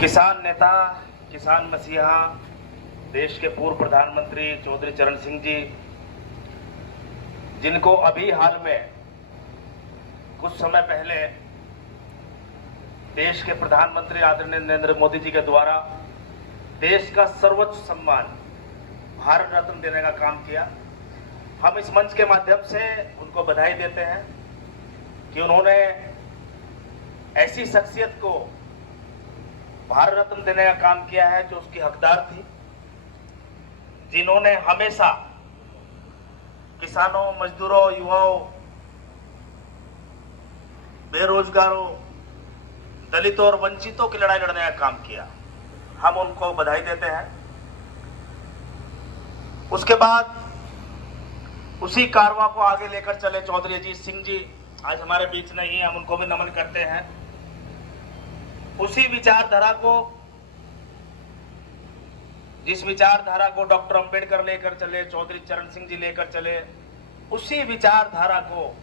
किसान नेता, किसान मसीहा, देश के पूर्व प्रधानमंत्री चौधरी चरण सिंह जी, जिनको अभी हाल में कुछ समय पहले देश के प्रधानमंत्री आदरणीय नरेंद्र मोदी जी के द्वारा देश का सर्वोच्च सम्मान भारत रत्न देने का काम किया। हम इस मंच के माध्यम से उनको बधाई देते हैं कि उन्होंने ऐसी शख्सियत को भारत रत्न देने का काम किया है जो उसकी हकदार थी, जिन्होंने हमेशा किसानों, मजदूरों, युवाओं, बेरोजगारों, दलितों और वंचितों की लड़ाई लड़ने का काम किया। हम उनको बधाई देते हैं। उसके बाद उसी कारवां को आगे लेकर चले चौधरी अजीत सिंह जी, आज हमारे बीच नहीं है, हम उनको भी नमन करते हैं। उसी विचारधारा को, जिस विचारधारा को डॉक्टर अंबेडकर लेकर चले, चौधरी चरण सिंह जी लेकर चले, उसी विचारधारा को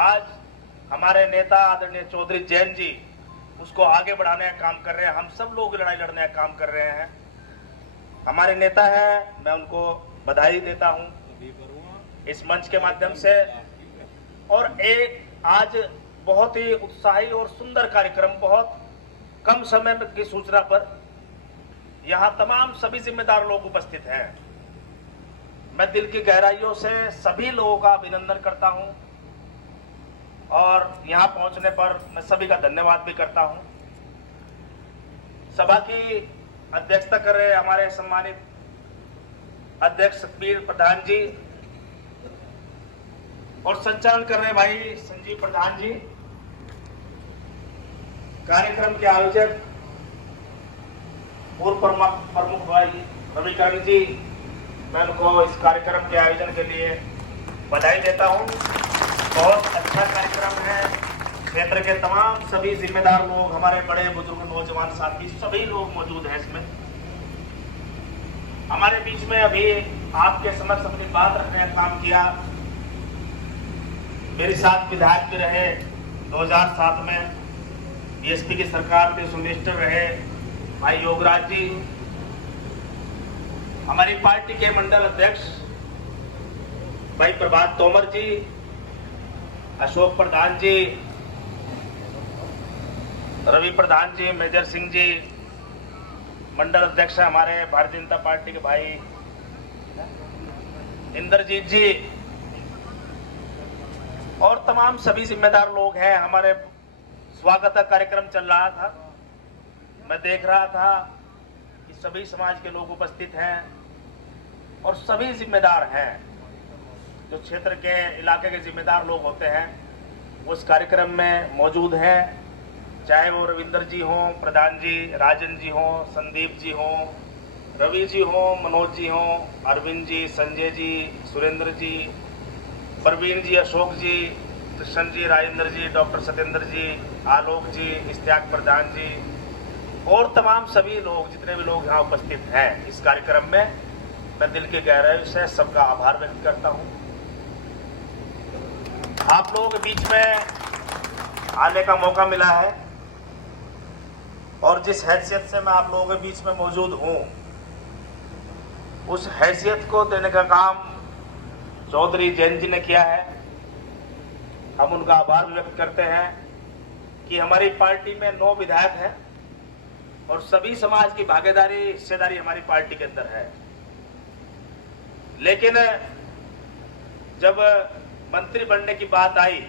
आज हमारे नेता आदरणीय चौधरी जैन जी उसको आगे बढ़ाने का काम कर रहे हैं। हम सब लोग लड़ाई लड़ने का काम कर रहे हैं। हमारे नेता हैं, मैं उनको बधाई देता हूं इस मंच के माध्यम से। और एक आज बहुत ही उत्साही और सुंदर कार्यक्रम, बहुत कम समय की सूचना पर यहां तमाम सभी जिम्मेदार लोग उपस्थित हैं। मैं दिल की गहराइयों से सभी लोगों का अभिनंदन करता हूं और यहां पहुंचने पर मैं सभी का धन्यवाद भी करता हूं। सभा की अध्यक्षता कर रहे हमारे सम्मानित अध्यक्ष सतबीर प्रधान जी और संचालन कर रहे भाई संजीव प्रधान जी, कार्यक्रम के आयोजक पूर्व प्रमुख भाई रविकरण जी, मैं उनको इस कार्यक्रम के आयोजन के लिए बधाई देता हूं। बहुत अच्छा कार्यक्रम है। क्षेत्र के तमाम सभी जिम्मेदार लोग, हमारे बड़े बुजुर्ग, नौजवान साथी, सभी लोग मौजूद हैं इसमें। हमारे बीच में अभी आपके समक्ष अपनी बात रखने का काम किया मेरे साथ विधायक भी रहे, 2007 में बीएसपी की सरकार के सुनिश्चित रहे भाई योगराज जी, हमारी पार्टी के मंडल अध्यक्ष भाई प्रभात तोमर जी, अशोक प्रधान जी, रवि प्रधान जी, मेजर सिंह जी, मंडल अध्यक्ष हमारे भारतीय जनता पार्टी के भाई इंद्रजीत जी और तमाम सभी जिम्मेदार लोग हैं। हमारे स्वागत का कार्यक्रम चल रहा था, मैं देख रहा था कि सभी समाज के लोग उपस्थित हैं और सभी जिम्मेदार हैं। जो क्षेत्र के इलाके के जिम्मेदार लोग होते हैं वो इस कार्यक्रम में मौजूद हैं, चाहे वो रविंदर जी हों, प्रधान जी, राजन जी हों, संदीप जी हों, रवि जी हों, मनोज जी हों, अरविंद जी, संजय जी, सुरेंद्र जी, प्रवीण जी, अशोक जी, कृष्ण जी, राजेंद्र जी, डॉक्टर सत्येंद्र जी, आलोक जी, इश्तियाक प्रधान जी और तमाम सभी लोग, जितने भी लोग यहाँ उपस्थित हैं इस कार्यक्रम में, मैं दिल की गहराई से सबका आभार व्यक्त करता हूँ। आप लोगों के बीच में आने का मौका मिला है और जिस हैसियत से मैं आप लोगों के बीच में मौजूद हूँ, उस हैसियत को देने का काम चौधरी जैन जी ने किया है। हम उनका आभार व्यक्त करते हैं कि हमारी पार्टी में 9 विधायक हैं और सभी समाज की भागीदारी, हिस्सेदारी हमारी पार्टी के अंदर है। लेकिन जब मंत्री बनने की बात आई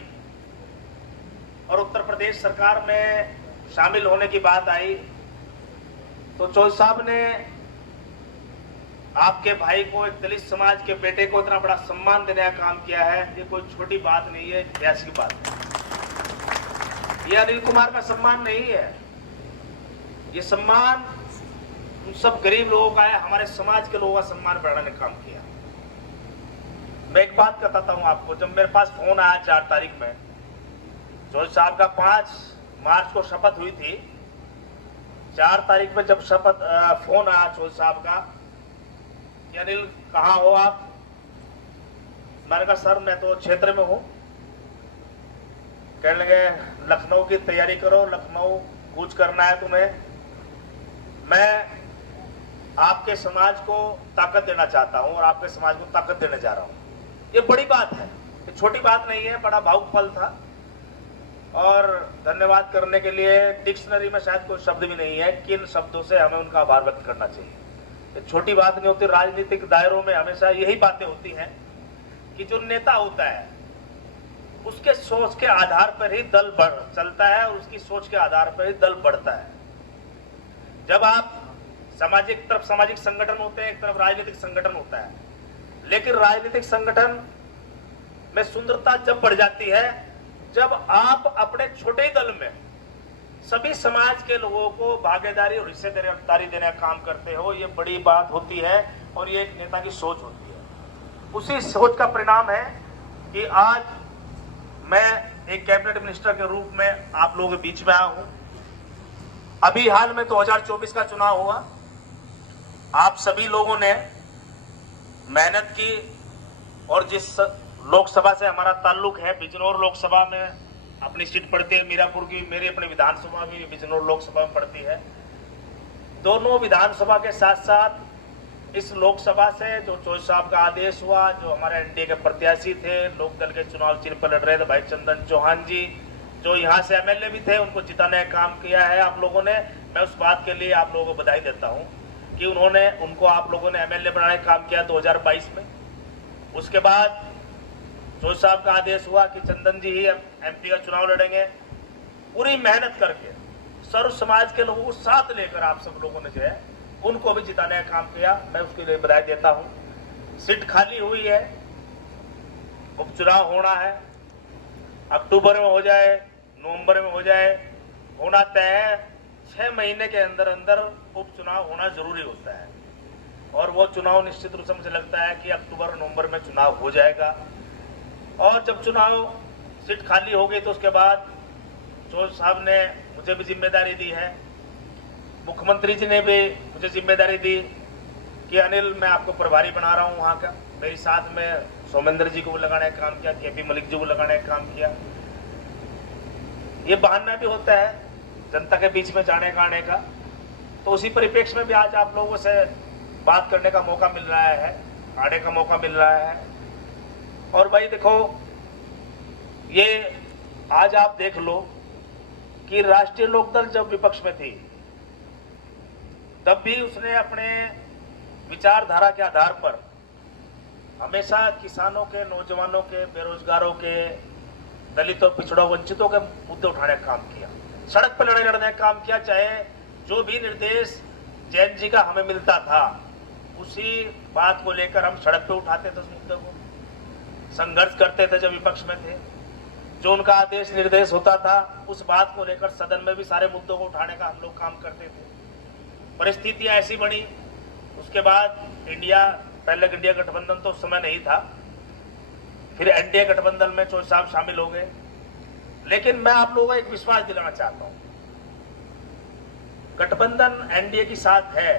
और उत्तर प्रदेश सरकार में शामिल होने की बात आई तो चौधरी साहब ने आपके भाई को, एक दलित समाज के बेटे को इतना बड़ा सम्मान देने का काम किया है। ये कोई छोटी बात नहीं है, ऐसी बात है। ये अनिल कुमार का सम्मान नहीं है, ये सम्मान उन सब गरीब लोगों का है, हमारे समाज के लोगों का सम्मान बढ़ाने का काम किया। मैं एक बात बताता हूं आपको, जब मेरे पास फोन आया 4 तारीख में, चौधरी साहब का 5 मार्च को शपथ हुई थी, 4 तारीख में जब फोन आया चौधरी साहब का कि अनिल कहाँ हो आप, मैंने कहा सर मैं तो क्षेत्र में हूँ। कहने लगे लखनऊ की तैयारी करो, लखनऊ कूच करना है तुम्हें। मैं आपके समाज को ताकत देना चाहता हूं और आपके समाज को ताकत देने जा रहा हूं। ये बड़ी बात है, ये छोटी बात नहीं है, बड़ा भावुक पल था और धन्यवाद करने के लिए डिक्शनरी में शायद कोई शब्द भी नहीं है। किन शब्दों से हमें उनका आभार व्यक्त करना चाहिए। ये छोटी बात नहीं होती। राजनीतिक दायरों में हमेशा यही बातें होती हैं कि जो नेता होता है उसके सोच के आधार पर ही दल बढ़ चलता है और उसकी सोच के आधार पर ही दल बढ़ता है। जब आप सामाजिक तरफ सामाजिक संगठन होते हैं, एक तरफ राजनीतिक संगठन होता है, लेकिन राजनीतिक संगठन में सुंदरता जब बढ़ जाती है जब आप अपने छोटे दल में सभी समाज के लोगों को भागीदारी और हिस्सेदारी देने का काम करते हो। ये बड़ी बात होती है और ये एक नेता की सोच होती है। उसी सोच का परिणाम है कि आज मैं एक कैबिनेट मिनिस्टर के रूप में आप लोगों के बीच में आया हूं। अभी हाल में 2024 का चुनाव हुआ। आप सभी लोगों ने मेहनत की और जिस लोकसभा से हमारा ताल्लुक है, बिजनौर लोकसभा में अपनी सीट पड़ती है, मीरापुर की मेरी अपनी विधानसभा भी बिजनौर लोकसभा में पड़ती है। दोनों विधानसभा के साथ साथ इस लोकसभा से जो चौधरी साहब का आदेश हुआ, जो हमारे एनडीए के प्रत्याशी थे, लोकदल के चुनाव चिन्ह पर लड़ रहे थे भाई चंदन चौहान जी, जो यहाँ से एमएलए भी थे, उनको जिताने का काम किया है आप लोगों ने। मैं उस बात के लिए आप लोगों को बधाई देता हूँ कि उनको आप लोगों ने एमएलए बनाने का काम किया 2022 में। उसके बाद चौधरी साहब का आदेश हुआ कि चंदन जी ही एमपी का चुनाव लड़ेंगे। पूरी मेहनत करके सर्व समाज के लोगों को साथ लेकर आप सब लोगों ने जो है उनको भी जिताने का काम किया। मैं उसके लिए बधाई देता हूँ। सीट खाली हुई है, उपचुनाव होना है, अक्टूबर में हो जाए, नवंबर में हो जाए, होना तय है। 6 महीने के अंदर अंदर उपचुनाव होना जरूरी होता है और वो चुनाव निश्चित रूप से मुझे लगता है कि अक्टूबर और नवंबर में चुनाव हो जाएगा। और जब चुनाव सीट खाली हो गई तो उसके बाद चौधरी साहब ने मुझे भी जिम्मेदारी दी है, मुख्यमंत्री जी ने भी मुझे जिम्मेदारी दी कि अनिल मैं आपको प्रभारी बना रहा हूँ वहाँ का। मेरे साथ में सोमेंद्र जी को लगाने का काम किया, केपी मलिक जी को लगाने का काम किया। ये बहाना भी होता है जनता के बीच में जाने का आने का, तो उसी परिप्रेक्ष्य में भी आज आप लोगों से बात करने का मौका मिल रहा है, आने का मौका मिल रहा है। और भाई देखो, ये आज आप देख लो कि राष्ट्रीय लोकदल जब विपक्ष में थी तब भी उसने अपने विचारधारा के आधार पर हमेशा किसानों के, नौजवानों के, बेरोजगारों के, दलितों, पिछड़ों, वंचितों के मुद्दे उठाने का काम किया, सड़क पर लड़ाई लड़ने का काम किया। चाहे जो भी निर्देश जैन जी का हमें मिलता था उसी बात को लेकर हम सड़क पे उठाते थे, उस मुद्दे को संघर्ष करते थे जब विपक्ष में थे। जो उनका आदेश निर्देश होता था उस बात को लेकर सदन में भी सारे मुद्दों को उठाने का हम लोग काम करते थे। परिस्थितियां ऐसी बनी, उसके बाद पहले इंडिया गठबंधन तो उस समय नहीं था, फिर एनडीए गठबंधन में चौधरी साहब शामिल हो गए। लेकिन मैं आप लोगों को एक विश्वास दिलाना चाहता हूं, गठबंधन एनडीए के साथ है,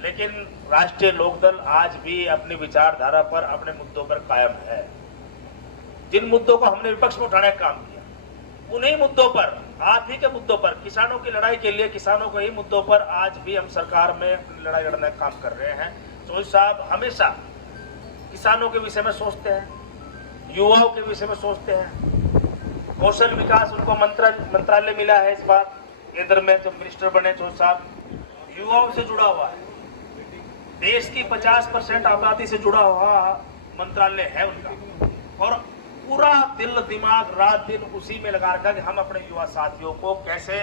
लेकिन राष्ट्रीय लोकदल आज भी अपनी विचारधारा पर, अपने मुद्दों पर कायम है। जिन मुद्दों को हमने विपक्ष में उठाने का काम किया, उन्हीं मुद्दों पर, आप ही के मुद्दों पर, किसानों की लड़ाई के लिए किसानों के ही मुद्दों पर आज भी हम सरकार में अपनी लड़ाई लड़ने का काम कर रहे हैं। चौधरी साहब हमेशा किसानों के विषय में सोचते हैं, युवाओं के विषय में सोचते हैं। कौशल विकास उनको मंत्रालय मिला है इस बार केंद्र में, जब मिनिस्टर बने चौधरी साहब युवाओं से जुड़ा हुआ है। देश की 50% आबादी से जुड़ा हुआ मंत्रालय है उनका, और पूरा दिल दिमाग रात दिन उसी में लगा रखा कि हम अपने युवा साथियों को कैसे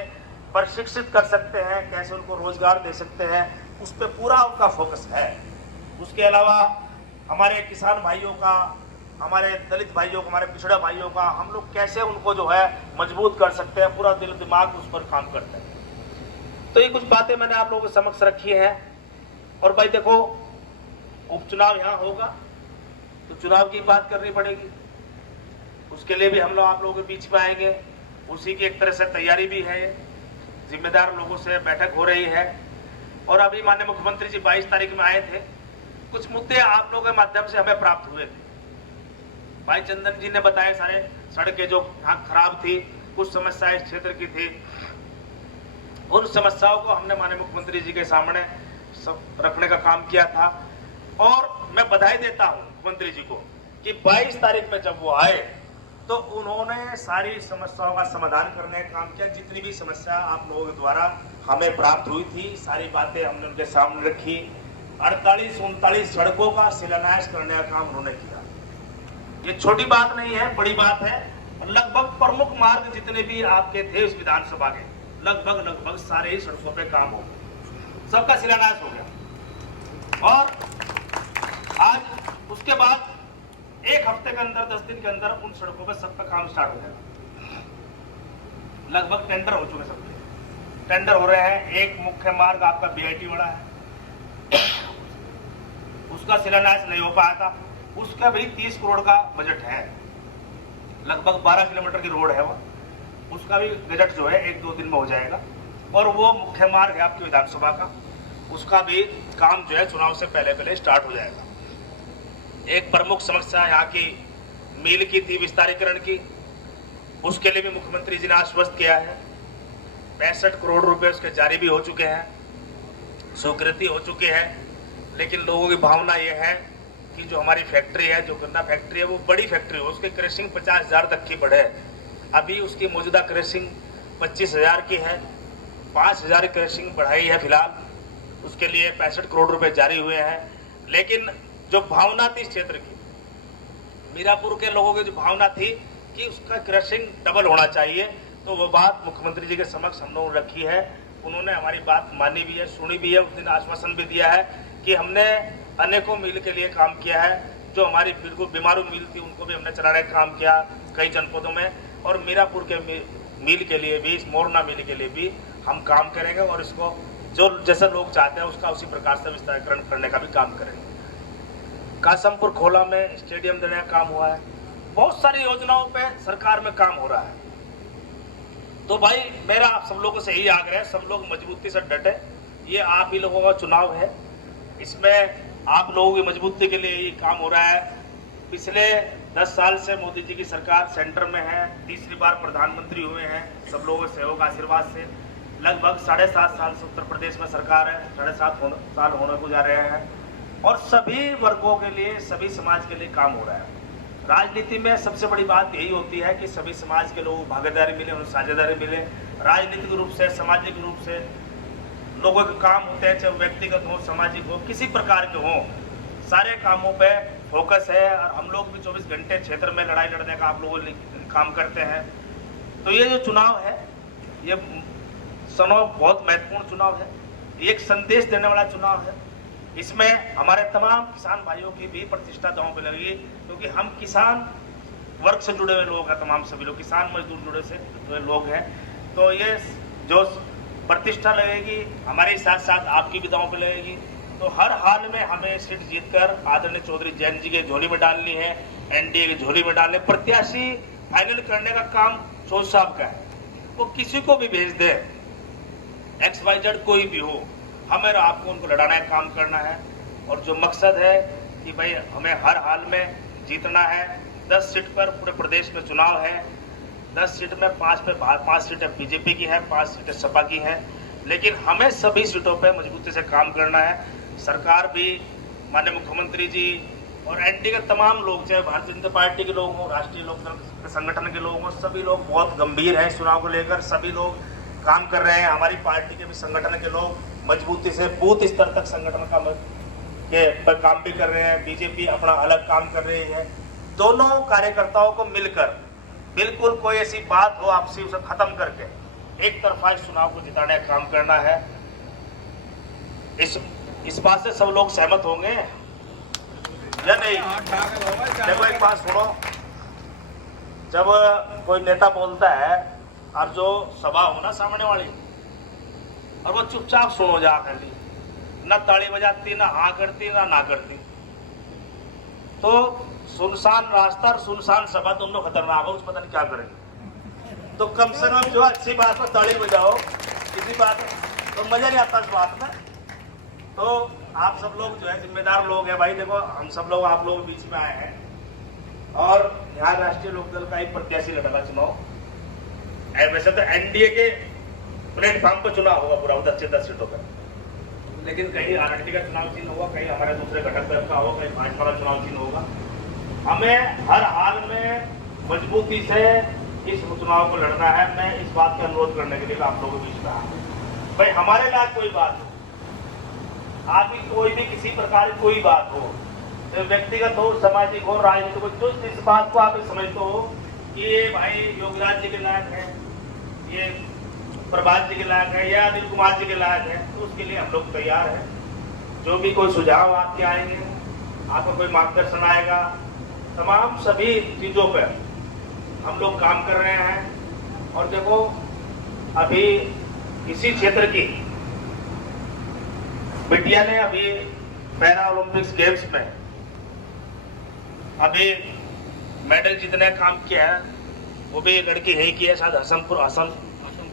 प्रशिक्षित कर सकते हैं, कैसे उनको रोजगार दे सकते हैं, उस पर पूरा उनका फोकस है। उसके अलावा हमारे किसान भाइयों का, हमारे दलित भाइयों का, हमारे पिछड़ा भाइयों का, हम लोग कैसे उनको जो है मजबूत कर सकते हैं, पूरा दिल दिमाग उस पर काम करते हैं। तो ये कुछ बातें मैंने आप लोगों के समक्ष रखी है। और भाई देखो, उपचुनाव यहाँ होगा तो चुनाव की बात करनी पड़ेगी, उसके लिए भी हम लोग आप लोगों के बीच में आएंगे। उसी की एक तरह से तैयारी भी है, जिम्मेदार लोगों से बैठक हो रही है। और अभी माननीय मुख्यमंत्री जी 22 तारीख में आए थे, कुछ मुद्दे आप लोगों के माध्यम से हमें प्राप्त हुए थे। भाई चंदन जी ने बताया सारे सड़कें जो खराब थी, कुछ समस्याएं इस क्षेत्र की थी, उन समस्याओं को हमने माननीय मुख्यमंत्री जी के सामने सब रखने का काम किया था। और मैं बधाई देता हूं मुख्यमंत्री जी को कि 22 तारीख में जब वो आए तो उन्होंने सारी समस्याओं का समाधान करने का काम किया। जितनी भी समस्या आप लोगों के द्वारा हमें प्राप्त हुई थी, सारी बातें हमने उनके सामने रखी। 38-39 सड़कों का शिलान्यास करने का काम उन्होंने किया। ये छोटी बात नहीं है, बड़ी बात है। लगभग प्रमुख मार्ग जितने भी आपके थे उस विधानसभा के, लगभग सारे ही सड़कों पे काम हो गया, सबका शिलान्यास हो गया। और आज उसके बाद 1 हफ्ते के अंदर, 10 दिन के अंदर उन सड़कों पे सबका काम स्टार्ट हो जाएगा। लगभग टेंडर हो चुके, सबके टेंडर हो रहे हैं। एक मुख्य मार्ग आपका BIT वाला है, उसका शिलान्यास नहीं हो पाया था, उसका भी 30 करोड़ का बजट है। लगभग 12 किलोमीटर की रोड है वो, उसका भी बजट जो है 1-2 दिन में हो जाएगा। और वो मुख्य मार्ग है आपकी विधानसभा का, उसका भी काम जो है चुनाव से पहले स्टार्ट हो जाएगा। एक प्रमुख समस्या यहाँ की मील की थी, विस्तारीकरण की, उसके लिए भी मुख्यमंत्री जी ने आश्वस्त किया है। 65 करोड़ रुपए उसके जारी भी हो चुके हैं, स्वीकृति हो चुकी है। लेकिन लोगों की भावना ये है कि जो हमारी फैक्ट्री है, जो गन्ना फैक्ट्री है, वो बड़ी फैक्ट्री हो, उसकी क्रशिंग 50,000 तक की बढ़े। अभी उसकी मौजूदा क्रशिंग 25,000 की है, 5,000 की क्रशिंग बढ़ाई है फिलहाल, उसके लिए 65 करोड़ रुपए जारी हुए हैं। लेकिन जो भावना थी इस क्षेत्र की, मीरापुर के लोगों की जो भावना थी कि उसका क्रशिंग डबल होना चाहिए, तो वो बात मुख्यमंत्री जी के समक्ष हम लोगों ने रखी है। उन्होंने हमारी बात मानी भी है, सुनी भी है। उस दिन आश्वासन भी दिया है कि हमने अनेकों मील के लिए काम किया है। जो हमारी बिल्कुल बीमारू मील थी उनको भी हमने चलाने का काम किया कई जनपदों में, और मीरापुर के मील के लिए भी, इस मोरना मील के लिए भी हम काम करेंगे। और इसको जो जैसा लोग चाहते हैं उसका उसी प्रकार से विस्तारीकरण करने का भी काम करेंगे। कासमपुर खोला में स्टेडियम देने का काम हुआ है, बहुत सारी योजनाओं पे सरकार में काम हो रहा है। तो भाई मेरा आप सब लोगों से यही आग्रह है, सब लोग मजबूती से डटे। ये आप ही लोगों का चुनाव है, इसमें आप लोगों की मजबूती के लिए ये काम हो रहा है। पिछले 10 साल से मोदी जी की सरकार सेंटर में है, तीसरी बार प्रधानमंत्री हुए हैं सब लोगों के सहयोग आशीर्वाद से। लगभग 7.5 साल से उत्तर प्रदेश में सरकार है, 7.5 साल होने को जा रहे हैं, और सभी वर्गों के लिए, सभी समाज के लिए काम हो रहा है। राजनीति में सबसे बड़ी बात यही होती है कि सभी समाज के लोगों को भागीदारी मिले, उन्हें साझेदारी मिले। राजनीतिक रूप से, सामाजिक रूप से लोगों के काम होते हैं, चाहे व्यक्तिगत हो, सामाजिक हो, किसी प्रकार के हो, सारे कामों पे फोकस है। और हम लोग भी 24 घंटे क्षेत्र में लड़ाई लड़ने का आप लोगों काम करते हैं। तो ये जो चुनाव है, ये बहुत महत्वपूर्ण चुनाव है, एक संदेश देने वाला चुनाव है। इसमें हमारे तमाम किसान भाइयों की भी प्रतिष्ठा दांव पे लगी, क्योंकि हम किसान वर्ग से जुड़े हुए लोग हैं, तमाम सभी लोग किसान मजदूर जुड़े लोग हैं। तो ये जो प्रतिष्ठा लगेगी हमारे साथ साथ आपकी भी दांव पे लगेगी। तो हर हाल में हमें सीट जीतकर आदरणीय चौधरी जयंत जी के झोली में डालनी है, एनडीए की झोली में डालने, प्रत्याशी फाइनल करने का काम चौधरी साहब का है। वो किसी को भी भेज दे, XYZ कोई भी हो, हमें और आपको उनको लड़ाना है, काम करना है। और जो मकसद है कि भाई हमें हर हाल में जीतना है। 10 सीट पर पूरे प्रदेश में चुनाव है, 10 सीट में 5 सीटें बीजेपी की हैं, 5 सीटें सपा की हैं। लेकिन हमें सभी सीटों पर मजबूती से काम करना है। सरकार भी, माननीय मुख्यमंत्री जी और एनडीए के तमाम लोग, चाहे भारतीय जनता पार्टी के लोग हों, राष्ट्रीय लोकदल संगठन के लोग हों, सभी लोग बहुत गंभीर हैं इस चुनाव को लेकर। सभी लोग काम कर रहे हैं। हमारी पार्टी के भी संगठन के लोग मजबूती से बूथ स्तर तक संगठन का पर काम भी कर रहे हैं। बीजेपी अपना अलग काम कर रही है। दोनों कार्यकर्ताओं को मिलकर बिल्कुल कोई ऐसी बात हो आपसी उसे खत्म करके एक तरफा इस चुनाव को जिताने का काम करना है। इस बात से सब लोग सहमत होंगे या नहीं? देखो एक बात सुनो, जब कोई नेता बोलता है और जो सभा हो ना सामने वाली, और वो चुपचाप सुनो जाकर, ना ताली बजाती, ना हाँ करती, ना करती, तो सुनसान रास्ता और सुनसान सभा दोनों खतरनाक हो, पता नहीं क्या करेंगे। तो कम से कम जो अच्छी बात पर ताली बजाओ, किसी बात तो मजा नहीं आता इस बात में। तो आप सब लोग जो है जिम्मेदार लोग हैं भाई। देखो हम सब लोग आप लोगों के बीच में आए हैं और यहाँ राष्ट्रीय लोकदल का एक प्रत्याशी लड़ेगा चुनाव। वैसे तो एनडीए के प्लेटफॉर्म पर चुनाव होगा पूरा 10 से 10 सीटों पर। लेकिन कहीं आरएलडी का चुनाव चिन्ह होगा, कहीं हमारे दूसरे घटक दल का होगा, कहीं भाजपा का चुनाव चिन्ह होगा। हमें हर हाल में मजबूती से इस चुनाव को लड़ना है। मैं इस बात का अनुरोध करने के लिए आप लोगों के बीच में भाई हमारे लायक कोई बात हो, आपकी कोई भी किसी प्रकार की कोई बात हो, तो व्यक्तिगत हो, सामाजिक हो, राजनीतिक हो, जो इस बात को आप समझते हो कि ये भाई योगराज जी के लायक है, ये प्रभात जी के लायक है या अनिल कुमार जी के लायक है, तो उसके लिए हम लोग तैयार हैं। जो भी कोई सुझाव आपके आएंगे, आपका कोई मार्गदर्शन आएगा, तमाम सभी चीजों पर हम लोग काम कर रहे हैं। और देखो अभी इसी क्षेत्र की बिटिया ने अभी पैरा ओलंपिक्स गेम्स में अभी मेडल जीतने का काम किया है, वो भी लड़की यही की है, शायद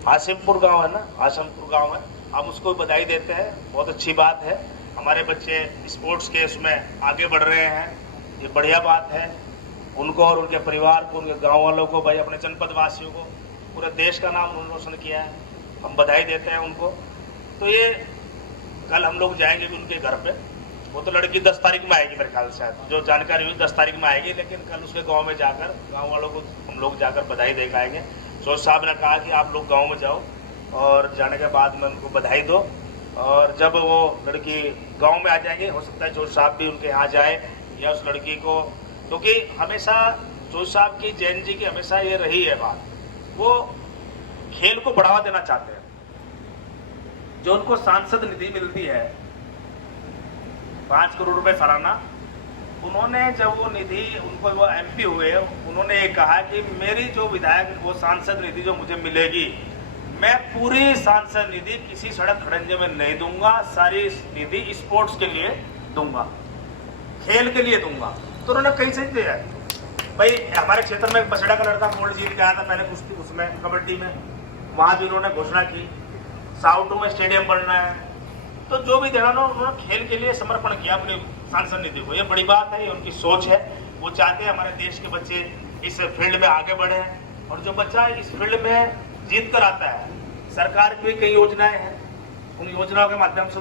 आसिमपुर गांव है ना, आसमपुर गांव है। हम उसको बधाई देते हैं, बहुत अच्छी बात है। हमारे बच्चे स्पोर्ट्स के उसमें आगे बढ़ रहे हैं, ये बढ़िया बात है। उनको और उनके परिवार को, उनके गांव वालों को, भाई अपने जनपद वासियों को, पूरे देश का नाम उन्होंने रोशन किया है, हम बधाई देते हैं उनको। तो ये कल हम लोग जाएंगे भी उनके घर पे। वो तो लड़की 10 तारीख में आएगी मेरे ख्याल से, जो जानकारी हुई 10 तारीख में आएगी, लेकिन कल उसके गांव में जाकर गांव वालों को हम लोग जाकर बधाई दे के आएंगे। सोच साहब ने कहा कि आप लोग गांव में जाओ और जाने के बाद में उनको बधाई दो, और जब वो लड़की गांव में आ जाएंगे, हो सकता है जोश साहब भी उनके यहाँ जाए या उस लड़की को, क्योंकि हमेशा जोश साहब की, जैन जी की हमेशा ये रही है बात, वो खेल को बढ़ावा देना चाहते हैं। जो उनको सांसद निधि मिलती है 5 करोड़ रुपए सालाना, उन्होंने जब वो निधि, उनको वो एमपी हुए, उन्होंने ये कहा कि मेरी जो विधायक वो सांसद निधि जो मुझे मिलेगी, मैं पूरी सांसद निधि किसी सड़क खड़ंजे में नहीं दूंगा, सारी निधि स्पोर्ट्स के लिए दूंगा, खेल के लिए दूंगा। तो उन्होंने कहीं से दिया भाई। हमारे क्षेत्र में बसड़ा का लड़का गोल्ड जीत के आया था पहले कुश्ती, उसमें कबड्डी में, वहां भी उन्होंने घोषणा की साउटू में स्टेडियम बनना है। तो जो भी देना उन्होंने खेल के लिए समर्पण किया अपनी सांसद निधि को। ये बड़ी बात है, ये उनकी सोच है। वो चाहते हैं हमारे देश के बच्चे इस फील्ड में आगे बढ़े, और जो बच्चा इस फील्ड में जीत कर आता है, सरकार की भी कई योजनाएं हैं, उन योजनाओं के माध्यम से